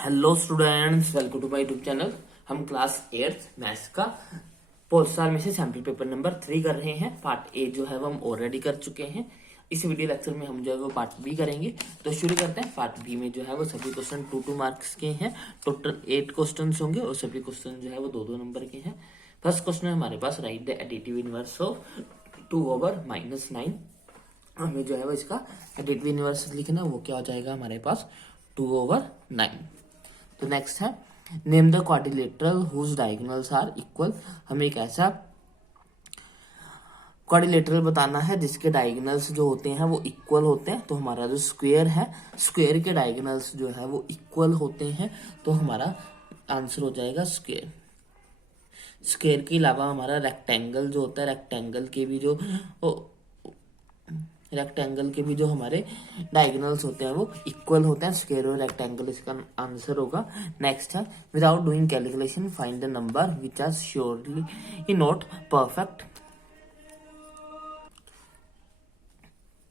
Hello students, welcome to my YouTube channel. हम class 8 maths का fourth साल में से सैम्पल पेपर नंबर 3 कर रहे हैं। पार्ट ए जो है वो हम ऑलरेडी कर चुके हैं। इस वीडियो लेक्चर में हम जो है वो पार्ट बी करेंगे। तो शुरू करते हैं। पार्ट बी में जो है वो सभी क्वेश्चन 2-2 मार्क्स के हैं। टोटल 8 क्वेश्चन होंगे और सभी क्वेश्चन जो है वो 2-2 नंबर के हैं। फर्स्ट क्वेश्चन है हमारे पास, write the additive inverse of 2/-9। हमें जो है वो इसका एडिटिव इनवर्स लिखना, वो क्या हो जाएगा हमारे पास 2/9। तो नेक्स्ट है, name the quadrilateral whose diagonals are equal. हमें एक ऐसा क्वाड्रिलेटरल बताना है जिसके डायगोनल्स जो होते हैं वो इक्वल होते हैं। तो हमारा जो स्क्वायर है, स्क्वायर के डायगोनल्स जो है वो इक्वल होते हैं। तो हमारा आंसर हो जाएगा स्क्वायर। स्क्वायर के अलावा हमारा रेक्टेंगल जो होता है, रेक्टेंगल के भी जो हमारे डायगोनल्स होते हैं वो इक्वल होते हैं। स्क्वायर और रेक्टेंगल इसका आंसर होगा। नेक्स्ट है, without doing calculation find the number which are surely not perfect.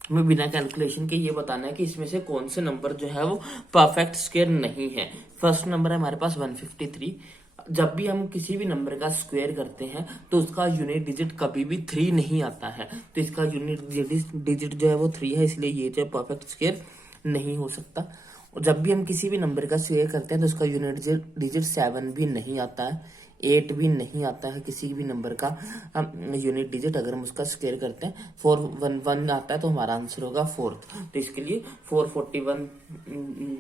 हमें बिना कैलकुलेशन के ये बताना है कि इसमें से कौन से नंबर जो है वो परफेक्ट स्क्वायर नहीं है। फर्स्ट नंबर है हमारे पास 153। जब भी हम किसी भी नंबर का स्क्वायर करते हैं तो उसका यूनिट डिजिट कभी भी 3 नहीं आता है। तो इसका यूनिट डिजिट जो है वो 3 है, इसलिए ये जो परफेक्ट स्क्वायर नहीं हो सकता। और जब भी हम किसी भी नंबर का स्क्वायर करते हैं तो उसका यूनिट डिजिट 7 भी नहीं आता है, 8 भी नहीं आता है। किसी भी नंबर का यूनिट डिजिट अगर हम उसका स्क्वायर करते हैं 411 आता है तो हमारा आंसर होगा 4। तो इसके लिए 441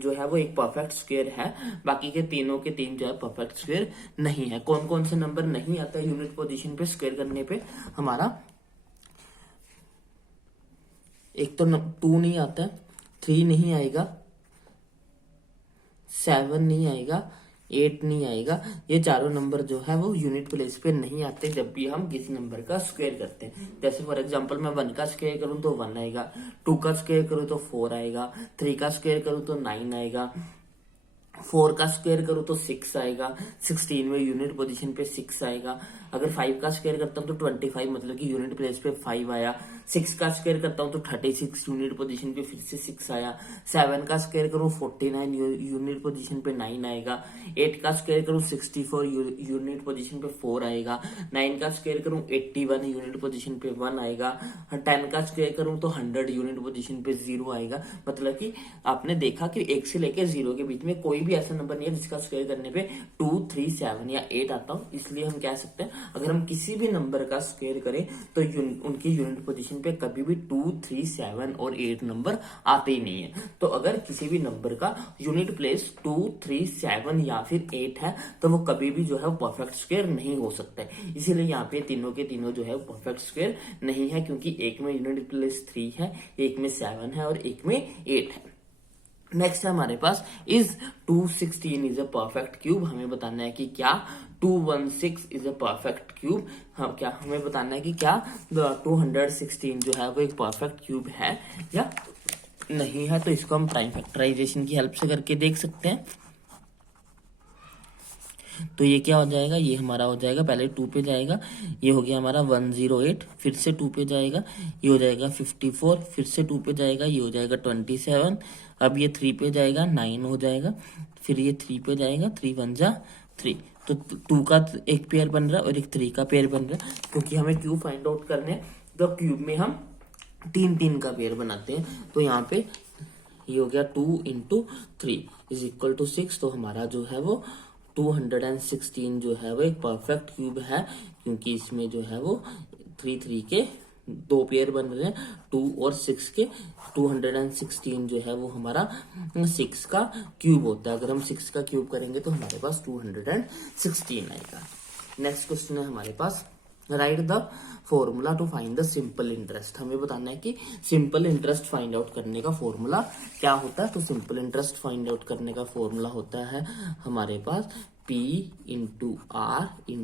जो है वो एक परफेक्ट स्क्वायर है। बाकी के तीनों के तीन जो है परफेक्ट स्क्वायर नहीं है। कौन कौन से नंबर नहीं आता है यूनिट पोजीशन पे स्क्वायर करने पे? हमारा एक तो 2 नहीं आता है, 3 नहीं आएगा, 7 नहीं आएगा, 8 नहीं आएगा। ये चारों नंबर जो है वो यूनिट प्लेस पे नहीं आते जब भी हम किसी नंबर का स्क्वायर करते हैं। जैसे फॉर एग्जांपल मैं 1 का स्क्वायर करूं तो 1 आएगा, 2 का स्क्वायर करूं तो 4 आएगा, 3 का स्क्वायर करूं तो 9 आएगा, 4 का स्क्वायर करूं तो 6 आएगा, 16 में यूनिट पोजीशन पे 6 आएगा। अगर 5 का स्क्वायर करता हूं तो 25, मतलब कि यूनिट प्लेस पे 5 आया। 6 का स्क्वायर करता हूं तो 36 यूनिट पोजीशन पे फिर से 6 आया। 7 का स्क्वायर करूं 49 यूनिट पोजीशन पे 9 आएगा। 8 का स्क्वायर करूं 64 यूनिट पोजीशन पे 4 आएगा। 9 का स्क्वायर करूं 81 यूनिट पोजीशन पे 1 आएगा। 10 का स्क्वायर करूं तो 100 यूनिट पोजीशन पे 0 आएगा। मतलब कि आपने देखा कि 1 से लेकर 0 के बीच में कोई भी ऐसा नंबर नहीं है जिसका स्क्वायर करने पे 2, 3, 7 या 8 आता हो। इसलिए हम कह सकते हैं अगर हम किसी भी नंबर का स्क्वायर करें तो उनकी यूनिट पोजीशन पे कभी भी 2, 3, 7 और 8 नंबर आते ही नहीं है। तो अगर किसी भी नंबर का यूनिट प्लेस 2, 3, 7 या फिर 8 है तो वो कभी भी जो है परफेक्ट स्क्वायर नहीं हो सकता है। इसीलिए यहाँ पे तीनों के तीनों जो है परफेक्ट स्क्वायर नहीं है, क्योंकि एक में यूनिट प्लेस 3 है, एक में 7 है और एक में 8 है। नेक्स्ट है हमारे पास, is 216 is a perfect cube. हमें बताना है कि क्या 216 इज अ परफेक्ट क्यूब। क्या हमें बताना है कि क्या 216 जो है वो एक परफेक्ट क्यूब है या नहीं है। तो इसको हम प्राइम फैक्टराइजेशन की हेल्प से करके देख सकते हैं। तो ये क्या हो जाएगा, ये हमारा हो जाएगा, पहले 2 पे जाएगा, ये हो गया हमारा 108, फिर से 2 पे जाएगा, ये हो जाएगा 54, फिर से 2 पे जाएगा, ये हो जाएगा 27। अब ये 3 पे जाएगा, 9 हो जाएगा, फिर ये 3 पे जाएगा, 3 1 जा 3। तो 2 का एक पेयर बन रहा है और एक 3 का पेयर बन रहा है। क्योंकि हमें क्यूब फाइंड आउट करने हैं तो क्यूब में हम 3-3 का पेयर बनाते हैं। तो यहाँ पे ये हो गया 2 × 3 इज इक्वल टू 6। तो हमारा जो है वो 216 जो है वो एक परफेक्ट क्यूब है, क्योंकि इसमें जो है वो 3 के 2 पेयर बन रहे हैं, 2 और 6 के। 216 जो है वो हमारा 6 का क्यूब होता है। अगर हम 6 का क्यूब करेंगे तो हमारे पास 216 आएगा। नेक्स्ट क्वेश्चन है हमारे पास, write the formula to find the simple interest. हमें बताना है कि सिंपल इंटरेस्ट फाइंड आउट करने का फॉर्मूला क्या होता है। तो सिंपल इंटरेस्ट फाइंड आउट करने का फॉर्मूला होता है हमारे पास P × R ×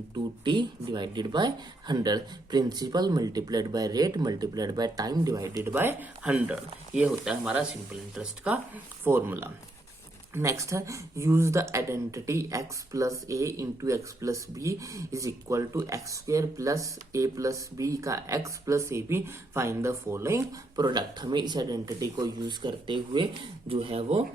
T divided by 100, principal multiplied by rate multiplied by time divided by 100। ये होता है हमारा सिंपल इंटरेस्ट का फॉर्मूला। नेक्स्ट है, use the identity x + a × x + b is equal to x² + a + b का x + ab, find the following product. हमें इस identity को यूज करते हुए जो है वो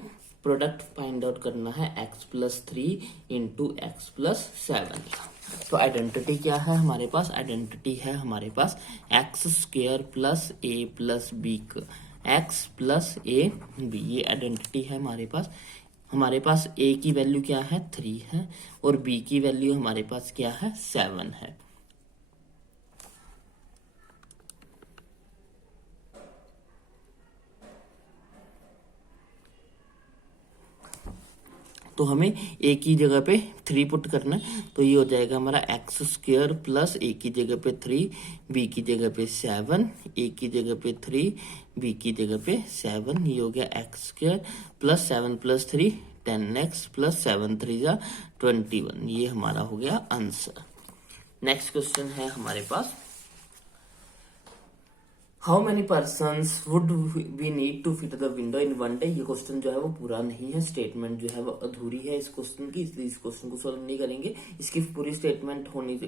प्रोडक्ट फाइंड आउट करना है x+3 इंटू x+7 का। तो आइडेंटिटी क्या है हमारे पास? आइडेंटिटी है हमारे पास x² plus a plus b, x plus a b, ये आइडेंटिटी है हमारे पास। हमारे पास a की वैल्यू क्या है? 3 है, और b की वैल्यू हमारे पास क्या है? 7 है। तो हमें a की जगह पे 3 पुट करना है, तो ये हो जाएगा हमारा x² प्लस a की जगह पे 3, b की जगह पे 7, a की जगह पे 3, b की जगह पे 7, ये हो गया x² plus 7 plus 3 10x plus 7 3 जा 21, ये हमारा हो गया आंसर। नेक्स्ट क्वेश्चन है हमारे पास, how many persons would we need to fit the window in one day. ये क्वेश्चन जो है वो पूरा नहीं है, स्टेटमेंट जो है वो अधूरी है इस क्वेश्चन की, इसलिए इस क्वेश्चन को सॉल्व नहीं करेंगे। इसकी पूरी स्टेटमेंट होनी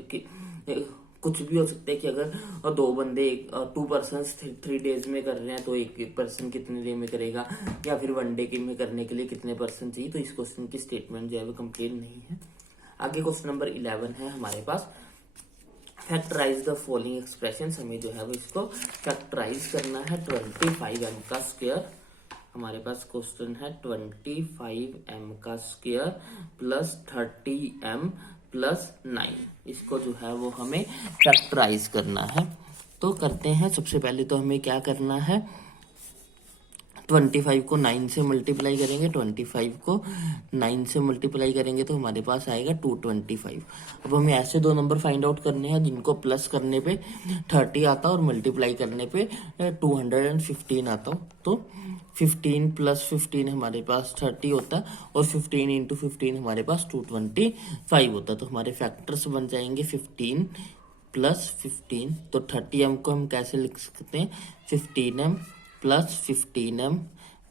कुछ भी हो सकता है कि अगर 2 बंदे 2 पर्सन 3 डेज में कर रहे हैं तो एक पर्सन कितने डे में करेगा, या फिर 1 डे में करने के लिए कितने पर्सन चाहिए। तो इस क्वेश्चन की स्टेटमेंट जो है वो कंप्लीट नहीं है। आगे क्वेश्चन नंबर 11 है हमारे पास, फैक्टराइज द फॉलोइंग एक्सप्रेशन। हमें जो है वो इसको फैक्टराइज करना है। 25m का स्क्वायर, हमारे पास क्वेश्चन है 25m का स्क्वायर प्लस 30m प्लस 9, इसको जो है वो हमें फैक्टराइज करना है। तो करते हैं, सबसे पहले तो हमें क्या करना है, 25 को 9 से मल्टीप्लाई करेंगे, 25 को 9 से मल्टीप्लाई करेंगे तो हमारे पास आएगा 225। अब हमें ऐसे 2 नंबर फाइंड आउट करने हैं जिनको प्लस करने पे 30 आता और मल्टीप्लाई करने पे 215 आता। तो 15 प्लस 15 हमारे पास 30 होता है, और 15 इंटू 15 हमारे पास 225 होता है। तो हमारे फैक्टर्स बन जाएंगे 15 प्लस 15। तो 30m को हम कैसे लिख सकते हैं, 15m प्लस 15m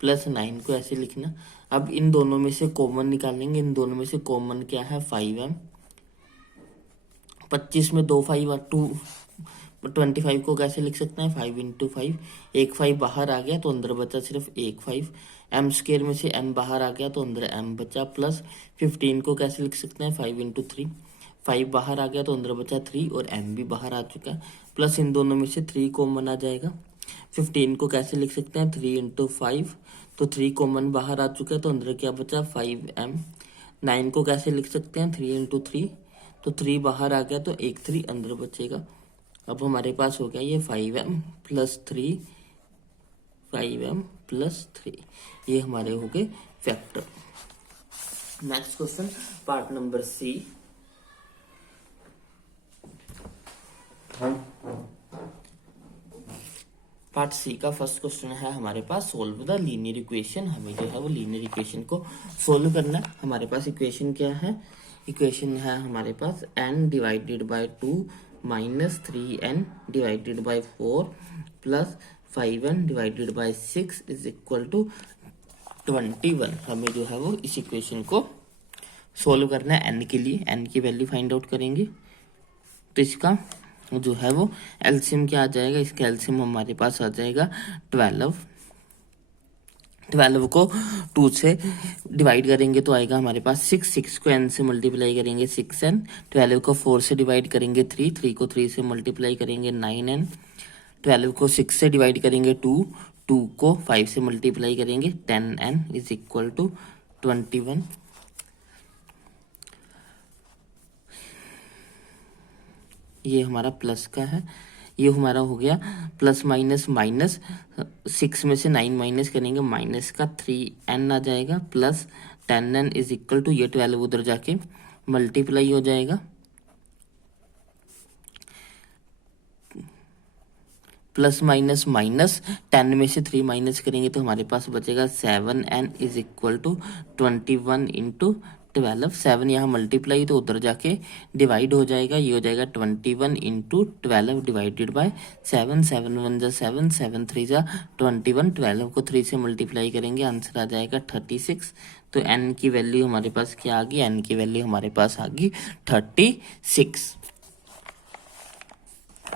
प्लस 9 को ऐसे लिखना। अब इन दोनों में से कॉमन निकालेंगे, इन दोनों में से कॉमन क्या है, 5m। 25 में 2 5 2, 25 को कैसे लिख सकते हैं, 5 इंटू 5, एक 5 बाहर आ गया तो अंदर बचा सिर्फ एक 5। m² में से m बाहर आ गया तो अंदर m बचा, प्लस 15 को कैसे लिख सकते हैं, 5 इंटू 3, 5 बाहर आ गया तो अंदर बचा 3 और m भी बाहर आ चुका है, प्लस इन दोनों में से 3 कॉमन आ जाएगा। 15 को कैसे लिख सकते हैं, 3 इंटू 5, तो 3 कॉमन बाहर आ चुका है तो अंदर क्या बचा, 5m। 9 को कैसे लिख सकते हैं, 3 इंटू 3, तो 3 बाहर आ गया तो एक 3 अंदर बचेगा। अब हमारे पास हो गया ये 5m प्लस 3, 5m प्लस 3, ये हमारे हो गए factor. Next question part number C, part C का फर्स्ट क्वेश्चन है हमारे पास, सोल्व द लीनियर इक्वेशन। हमें जो है वो लीनियर इक्वेशन को सोल्व करना है। हमारे पास इक्वेशन क्या है, इक्वेशन है हमारे पास n divided by 2 minus 3n divided by 4 plus 5n divided by 6 is equal to 21। हमें जो है वो इस इक्वेशन को सोल्व करना है n के लिए। n की वैल्यू फाइंड आउट करेंगे, तो इसका जो है वो एलसीएम क्या आ जाएगा, इसका एलसीएम हमारे पास आ जाएगा 12। 12 को 2 से डिवाइड करेंगे तो आएगा हमारे पास 6, 6 को n से मल्टीप्लाई करेंगे 6n, 12 को 4 से डिवाइड करेंगे 3, 3 को 3 से मल्टीप्लाई करेंगे 9n, 12 को 6 से डिवाइड करेंगे 2, 2 को 5 से मल्टीप्लाई करेंगे 10n इज इक्वल टू 21। ये हमारा प्लस का है, ये हमारा हो गया प्लस माइनस माइनस, 6 में से 9 माइनस करेंगे माइनस का 3n आ जाएगा, plus 10n is equal to, ये 12 उधर जाके मल्टीप्लाई हो जाएगा, प्लस माइनस माइनस 10 में से 3 माइनस करेंगे तो हमारे पास बचेगा 7n is equal to 21 into 12। 7 यहाँ मल्टीप्लाई तो उधर जाके डिवाइड हो जाएगा, ये हो जाएगा 21 इंटू 12 डिवाइडेड बाय 7, 7 1 जा 7, 7 3 जा 21, 12 को 3 से मल्टीप्लाई करेंगे आंसर आ जाएगा 36। तो n की वैल्यू हमारे पास क्या आ गई, n की वैल्यू हमारे पास आ गई 36।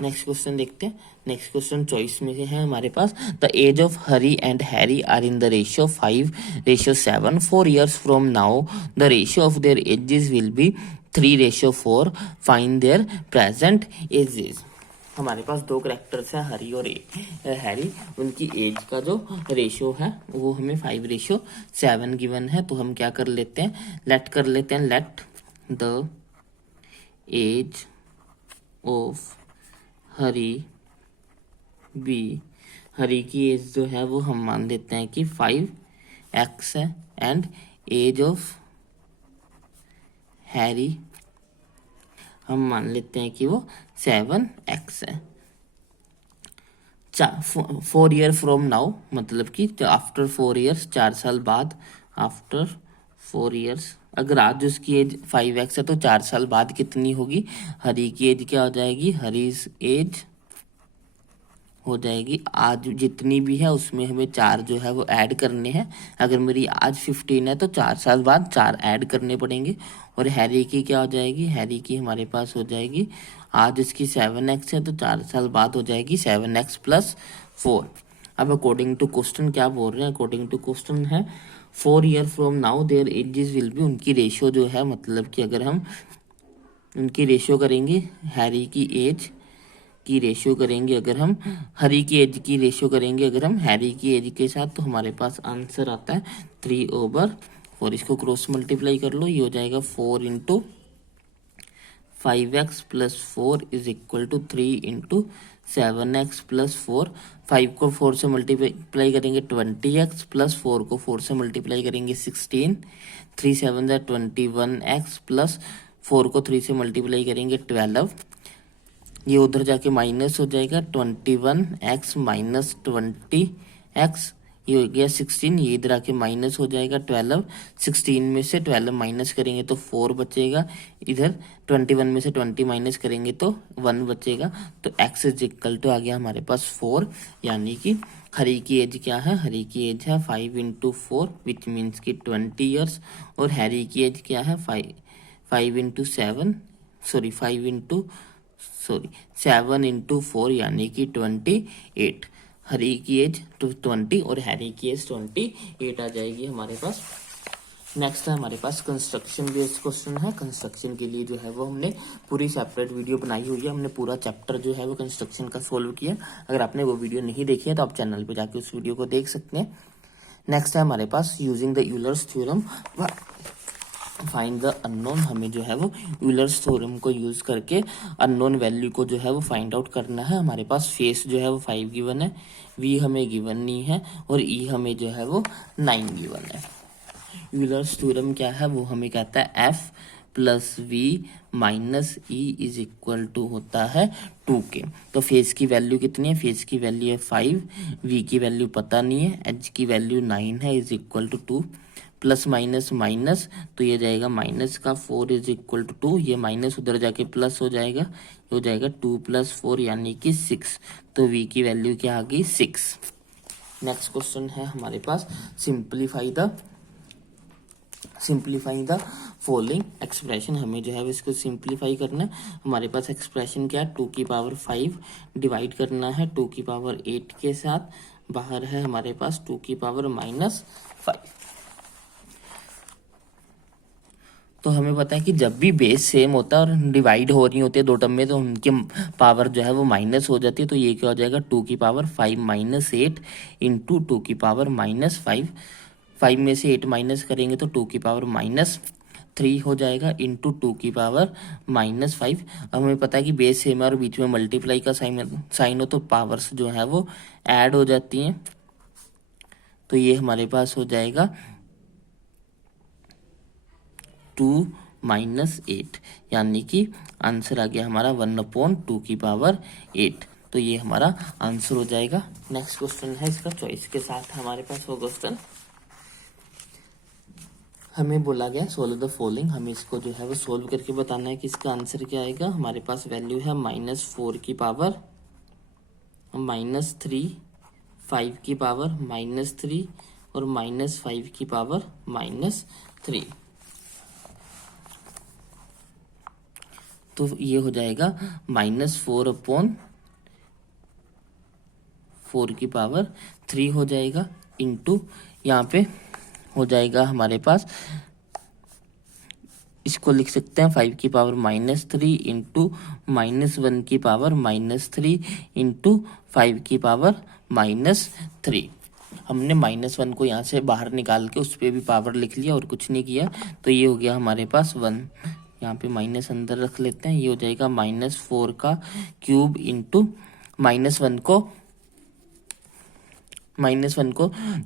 नेक्स्ट क्वेश्चन देखते हैं, नेक्स्ट क्वेश्चन चॉइस में से है हमारे पास, the age of Hari and Harry are in the ratio 5:7. 4 years from now the ratio of their ages will be 3:4. Find their present ages. हमारे पास दो करेक्टर्स है हरी और हैरी, उनकी एज का जो रेशियो है वो हमें 5:7 गिवन है. तो हम क्या कर लेते हैं, let the age of Hari be. Hari की एज जो है वो हम मान लेते हैं कि 5x है, एंड एज ऑफ हैरी हम मान लेते हैं कि वो 7x है. 4 year फ्रॉम नाउ मतलब कि आफ्टर 4 years, 4 साल बाद. आफ्टर 4 years, अगर आज उसकी एज 5x है तो 4 साल बाद कितनी होगी, हरी की एज क्या हो जाएगी, हरीज एज हो जाएगी आज जितनी भी है उसमें हमें 4 जो है वो ऐड करने हैं. अगर मेरी आज 15 है तो 4 साल बाद 4 ऐड करने पड़ेंगे. और हैरी की क्या हो जाएगी, हैरी की हमारे पास हो जाएगी, आज इसकी 7x है तो 4 साल बाद हो जाएगी 7x + 4. अब अकॉर्डिंग टू क्वेश्चन क्या बोल रहे हैं, अकॉर्डिंग टू क्वेश्चन है 4 year from now there ages will B. उनकी रेशियो जो है मतलब कि अगर हम उनकी रेशियो करेंगे, हैरी की एज की रेशियो करेंगे अगर हम, हरी की एज की रेशियो करेंगे अगर हम हैरी की एज के साथ, तो हमारे पास आंसर आता है 3/4. इसको क्रॉस मल्टीप्लाई कर लो, ये हो जाएगा 4 × 5x + 4 = 3 × 7x + 4. 5 को 4 से मल्टीप्लाई करेंगे 20x, + 4 को 4 से मल्टीप्लाई करेंगे 16. 3 7 21x, + 4 को 3 से मल्टीप्लाई करेंगे 12. ये उधर जाके माइनस हो जाएगा 21x - 20x, ये हो गया 16. ये इधर आके माइनस हो जाएगा 12. 16 में से 12 माइनस करेंगे तो 4 बचेगा. इधर 21 में से 20 माइनस करेंगे तो 1 बचेगा. तो x = आ गया हमारे पास 4. यानी कि हरी की एज क्या है, हरी की एज है 5 × 4 विच मीन्स कि 20 years. और हैरी की एज क्या है 5 × 7 × 4 यानी कि 28. हरी की एज 20 और हैरी की एज 28 आ जाएगी हमारे पास. नेक्स्ट है हमारे पास कंस्ट्रक्शन बेस्ड क्वेश्चन है. कंस्ट्रक्शन के लिए जो है वो हमने पूरी सेपरेट वीडियो बनाई हुई है. हमने पूरा चैप्टर जो है वो कंस्ट्रक्शन का सोल्व किया. अगर आपने वो वीडियो नहीं देखी है तो आप चैनल पे जाके उस वीडियो को देख सकते हैं. नेक्स्ट है हमारे पास using the Euler's theorem find the unknown. हमें जो है वो यूलर्स थ्योरम को यूज करके अननोन वैल्यू को जो है वो फाइंड आउट करना है. हमारे पास फेस जो है वो 5 गिवन है, वी हमें गिवन नहीं है, और ई हमें जो है वो 9 गिवन है. यूलर्स थ्योरम क्या है, वो हमें कहता है F + V - E = होता है 2K. तो फेस की वैल्यू कितनी है, फेस की वैल्यू है 5, V की वैल्यू पता नहीं है, H की वैल्यू 9 है = 2. प्लस माइनस माइनस तो ये जाएगा माइनस का 4 = 2. ये माइनस उधर जाके प्लस हो जाएगा, ये हो जाएगा 2 + 4 यानी कि 6. तो v की वैल्यू क्या आ गई 6. नेक्स्ट क्वेश्चन है हमारे पास सिंप्लीफाई द फॉलोइंग एक्सप्रेशन. हमें जो है इसको सिंप्लीफाई करना है. हमारे पास एक्सप्रेशन क्या है, 2⁵ डिवाइड करना है 2⁵ के साथ. बाहर है हमारे पास 2⁻⁻5. तो हमें पता है कि जब भी बेस सेम होता है और डिवाइड हो रही होती है दो टर्म में तो उनकी पावर जो है वो माइनस हो जाती है. तो ये क्या हो जाएगा 2⁵ - 8 × 2⁵ -5. 5 में से 8 माइनस करेंगे तो 2⁵ -3 हो जाएगा इंटू 2⁵ -5. अब हमें पता है कि बेस सेम है और बीच में मल्टीप्लाई का साइन हो तो पावर्स जो है वो ऐड हो जाती हैं. तो ये हमारे पास हो जाएगा 2 - 8 यानी कि आंसर आ गया हमारा 1/2⁵. तो ये हमारा आंसर हो जाएगा. नेक्स्ट क्वेश्चन है इसका चॉइस के साथ हमारे पास वो क्वेश्चन. हमें बोला गया सोल्व द फॉलोइंग. हमें इसको जो है वो सोल्व करके बताना है कि इसका आंसर क्या आएगा. हमारे पास वैल्यू है -4 की पावर -3, 5 की पावर -3 और -5 की पावर -3. तो ये हो जाएगा -4/, 4 की पावर 3 हो जाएगा, इंटू यहाँ पे हो जाएगा हमारे पास, इसको लिख सकते हैं 5 की पावर -3 इंटू -1 की पावर -3 इंटू 5 की पावर -3। हमने -1 को यहाँ से बाहर निकाल के उस पर भी पावर लिख लिया और कुछ नहीं किया, तो ये हो गया हमारे पास 1। यहाँ पे माइनस अंदर रख लेते हैं, ये हो जाएगा -4 का क्यूब इंटू -1 को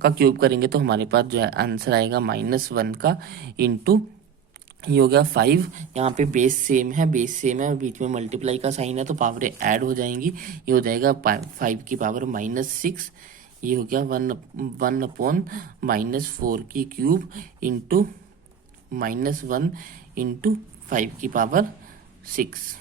का क्यूब करेंगे तो हमारे पास जो है आंसर आएगा -1 का इंटू, ये हो गया 5। यहाँ पे बेस सेम है और बीच में मल्टीप्लाई का साइन है तो पावरें ऐड हो जाएंगी, ये हो जाएगा 5 की पावर -6, ये हो गया 1/-4 की क्यूब इंटू -1 इंटू 5 की पावर 6।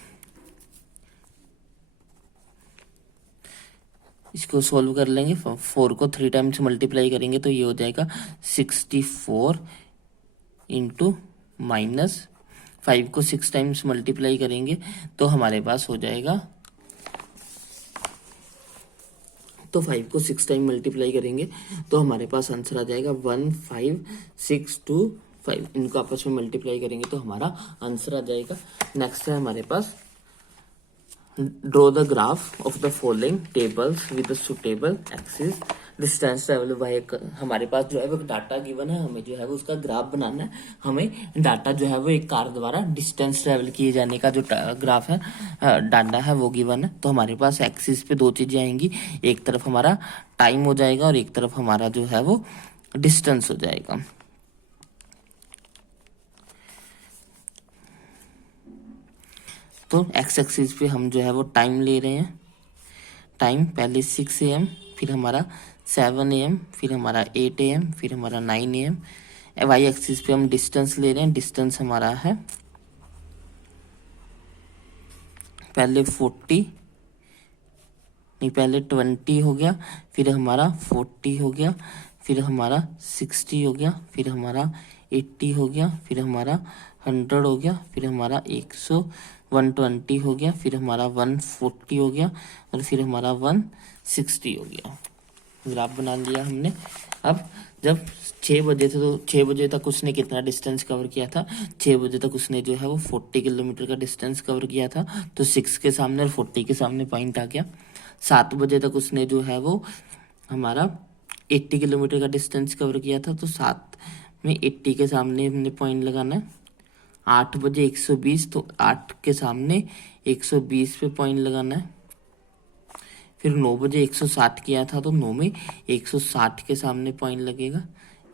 इसको सोल्व कर लेंगे, 4 को 3 टाइम्स मल्टीप्लाई करेंगे तो ये हो जाएगा 64 इंटू -5 को 6 टाइम्स मल्टीप्लाई करेंगे तो हमारे पास हो जाएगा, तो 5 को 6 टाइम मल्टीप्लाई करेंगे तो हमारे पास आंसर आ जाएगा 15625। इनको आपस में मल्टीप्लाई करेंगे तो हमारा आंसर आ जाएगा। नेक्स्ट है हमारे पास draw the graph of the following tables with suitable axis distance travel by. हमारे पास जो है वो डाटा गिवन है, हमें जो है वो उसका ग्राफ बनाना है। हमें डाटा जो है वो एक कार द्वारा डिस्टेंस ट्रेवल किए जाने का जो ग्राफ है डाटा है वो गिवन है। तो हमारे पास एक्सिस पे दो चीजें आएंगी, एक तरफ हमारा टाइम हो जाएगा और एक तरफ हमारा जो है वो डिस्टेंस हो जाएगा। तो एक्स एक्सिस पे हम जो है वो टाइम ले रहे हैं, टाइम पहले 6 AM, फिर हमारा 7 AM, फिर हमारा 8 AM, फिर हमारा 9 AM। वाई एक्सिस पे हम डिस्टेंस ले रहे हैं, डिस्टेंस हमारा है पहले 40 नहीं पहले 20 हो गया, फिर हमारा 40 हो गया, फिर हमारा 60 हो गया, फिर हमारा 80 हो गया, फिर हमारा 100 हो गया, फिर हमारा 120 हो गया, फिर हमारा 140 हो गया और फिर हमारा 160 हो गया। ग्राफ बना लिया हमने। अब जब 6 बजे थे तो 6 बजे तक उसने कितना डिस्टेंस कवर किया था, 6 बजे तक उसने जो है वो 40 किलोमीटर का डिस्टेंस कवर किया था, तो 6 के सामने और 40 के सामने पॉइंट आ गया। 7 बजे तक उसने जो है वो हमारा 80 किलोमीटर का डिस्टेंस कवर किया था, तो 7 में 80 के सामने हमने पॉइंट लगाना है। 8 बजे 120, तो 8 के सामने 120 पे पॉइंट लगाना है। फिर 9 बजे 160 किया था तो 9 में 160 के सामने पॉइंट लगेगा।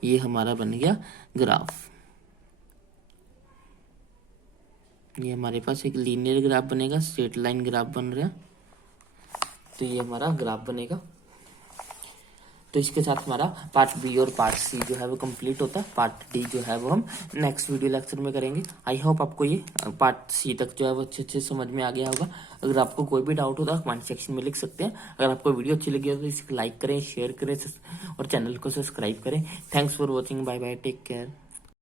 ये हमारा बन गया ग्राफ। ये हमारे पास एक लीनियर ग्राफ बनेगा, स्ट्रेट लाइन ग्राफ बन रहा है, तो ये हमारा ग्राफ बनेगा। तो इसके साथ हमारा पार्ट बी और पार्ट सी जो है वो कंप्लीट होता है। पार्ट डी जो है वो हम नेक्स्ट वीडियो लेक्चर में करेंगे। आई होप आपको ये पार्ट सी तक जो है वो अच्छे समझ में आ गया होगा। अगर आपको कोई भी डाउट होता है कमेंट सेक्शन में लिख सकते हैं। अगर आपको वीडियो अच्छी लगी हो तो इसे लाइक करें, शेयर करें और चैनल को सब्सक्राइब करें। Thanks for watching, bye bye, take care.